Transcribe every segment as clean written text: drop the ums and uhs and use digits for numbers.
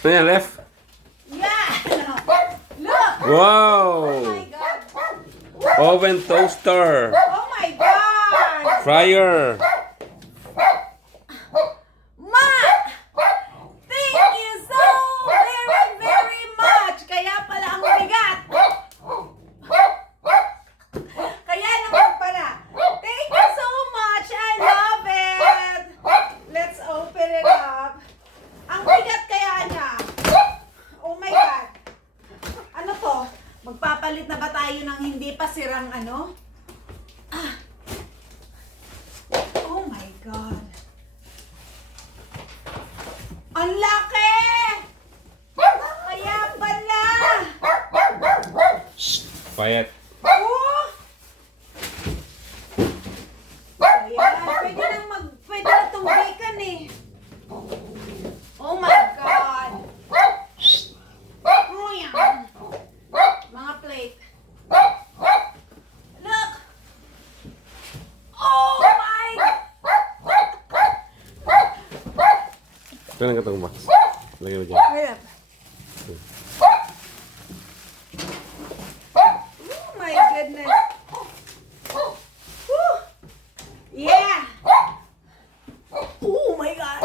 Ayan, left. Yeah! Look! Wow! Oh my God! Oven toaster. Oh my God! Fryer. Ma! Thank you so very, very much! Kaya pala ang bigat! Kaya naman pala. Thank you so much! I love it! Let's open it up. Ang bigat kaya niya. Oh my God. Ano to? Magpapalit na ba tayo ng hindi pa sirang ano? Ah. Oh my God. Ang laki! Kaya pala! Quiet. Oh! Ayan, pwede na itong bacon eh. Oh my God! Oh yan. Mga plate. Look! Oh my! Ito lang katong box. Lagyan mo dyan. Wait up. Oh my goodness. Woo. Yeah. Oh my God.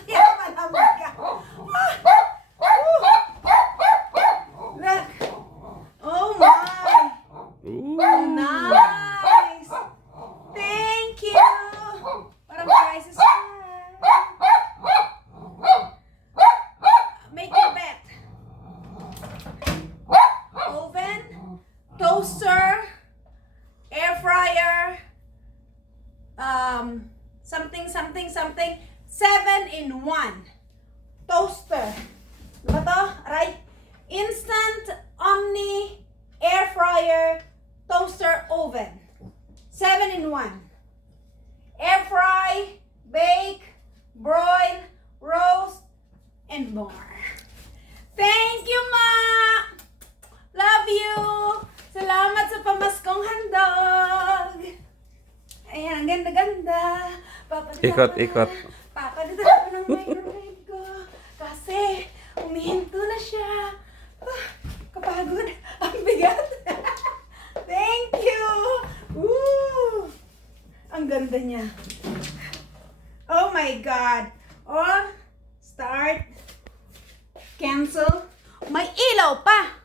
Kaya malamig ka. Ah. Woo. Look. Oh my. Ooh. Nice. Thank you. Parang prices na. Make your bet. Oven, toaster, air fryer, something, 7-in-1. Toaster. Ano ba to? Right? Instant, OMNI, air fryer, toaster, oven. 7-in-1. Air fry, bake, broil, roast, and more. Thank you, Ma! Love you! Salamat sa pamaskong handog! Ayan, ang ganda-ganda. Ikot, ikot. Papadito ako ng microwave ko. Kasi, umihinto na siya. Ah, kapagod. Ang bigat. Thank you! Woo! Ang ganda niya. Oh my God. Oh, start. Cancel. May ilaw pa.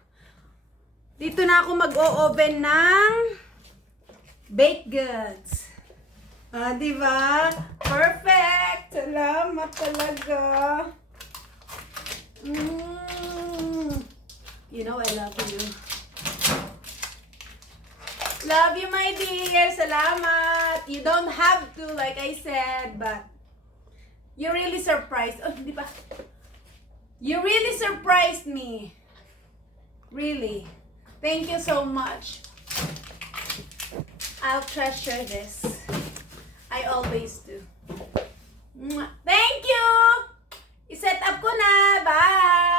Dito na ako mag-o-oven ng baked goods. Ah, diba? Perfect. Salamat talaga. You know I love you. Love you, my dear. Salamat. You don't have to, like I said, but you really surprised. Oh, hindi pa. You really surprised me. Really. Thank you so much. I'll treasure this. I always do. Mwah. Thank you! I-set up ko na. Bye!